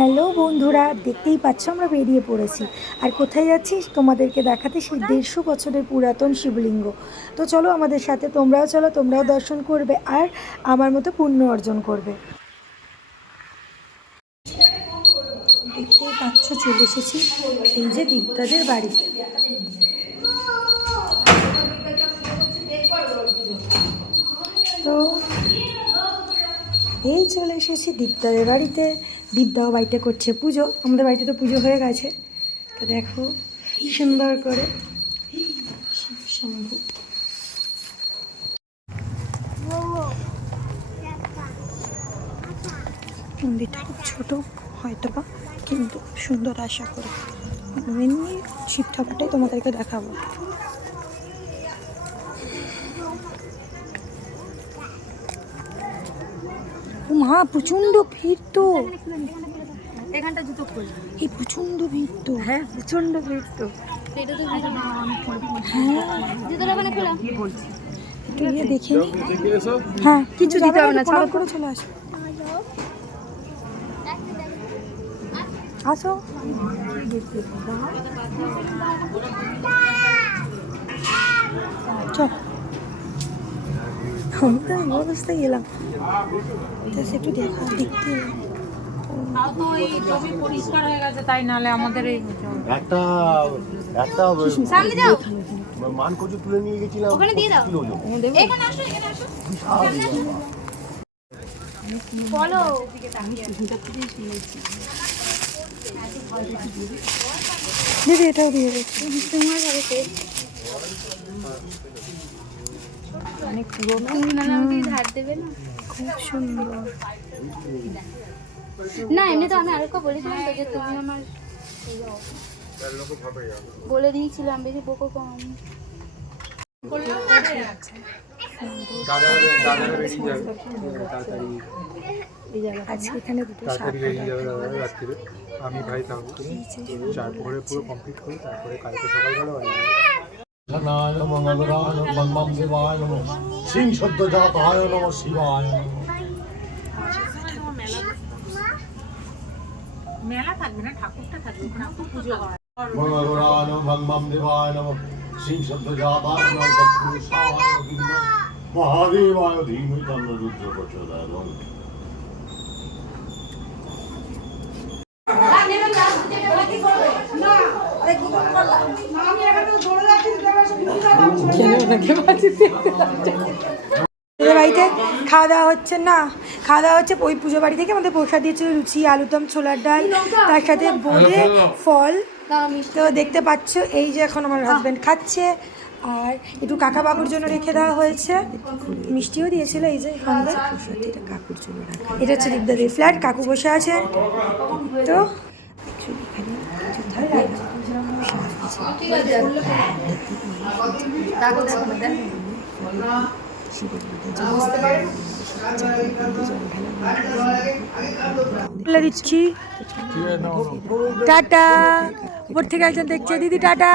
Hello বন্ধুরা দেখতেই পাচ্ছ আমরা বেরিয়ে পড়েছি। আর কোথায় যাচ্ছি তোমাদেরকে দেখাতে সেই দেড়শো বছরের পুরাতন শিবলিঙ্গ। তো চলো আমাদের সাথে তোমরাও চলো তোমরাও দর্শন করবে আর আমার মতো পুণ্য অর্জন করবে। দেখতেই পাচ্ছ চলে এসেছি এই যে দীপদাদের বাড়ি। তো এই চলে এসেছি দীপদাদের বাড়িতে। দীপদাও বাড়িতে করছে পুজো, আমাদের বাড়িতে তো পুজো হয়ে গেছে। তো দেখো সুন্দর করে। শম্ভু মন্দিরটা খুব ছোট হয়তো বা কিন্তু সুন্দর আশা করি। এমনি শিব ঠাকুরটাই তোমাদেরকে দেখাবো। মা প্রচণ্ড ভিড় তো। এখানটা জুতো খোল। এই প্রচণ্ড ভিড় তো। হ্যাঁ প্রচণ্ড ভিড় তো। হ্যাঁ। একটু দেখে নি। হ্যাঁ কিছু দিতে হবে না, ছাড়ো। করে চলে আসো। আসো। চল। আমি তো এই অবস্থায় গেলাম একটু দেখা দেখতে। হয়ে তাই নালে আমাদের এই একটা একটা সামনে যাও। মান কচু তুলে নিয়ে গেছিলাম ওখানে দিয়ে দাও। এখানে আসো এখানে আসো। বলো। দিদি এটাও দিয়ে দে। তোমার বাড়িতে অনেক পুরোনো খুব সুন্দর। না এমনি তো আমি আরেকটা বলেছিলাম তো যে তুমি আমার বলে দিয়েছিলাম বেশি বকো কম। আজকে এখানে দুটো আমি ভাই থাকব। চার পরে পুরো কমপ্লিট করি তারপরে কালকে সকালবেলা বাড়ি যাব ধনায় মঙ্গলরায় মন্মম শিবায় নমঃ সিং সদ্য জাতায় নমঃ শিবায় নমঃ। মেলা থাকবে না ঠাকুরটা থাকবে ঠাকুর পুজো হয়। মঙ্গলরায় মন্মম শিবায় নমঃ সিং সদ্য জাতায় নমঃ তৎপুরুষায় বিদ্মহে মহাদেবায় ধীমহি তন্ন রুদ্র প্রচোদয়াৎ আমাদের বাড়িতে খাওয়া দাওয়া হচ্ছে না। খাওয়া দাওয়া হচ্ছে ওই পুজো বাড়ি থেকে আমাদের প্রসাদ দিয়েছিল লুচি আলুদম ছোলার ডাল তার সাথে বোঁদে ফল। তো দেখতে পাচ্ছ এই যে এখন আমার হাজব্যান্ড খাচ্ছে। আর একটু কাকা বাবুর জন্য রেখে দেওয়া হয়েছে। মিষ্টিও দিয়েছিল এই যে এখানে। কাকুর জন্য এটা হচ্ছে দিকদাদের ফ্ল্যাট কাকু বসে আছেন। তো দিচ্ছি। টাটা। উপর থেকে একজন দেখছে। দিদি টাটা।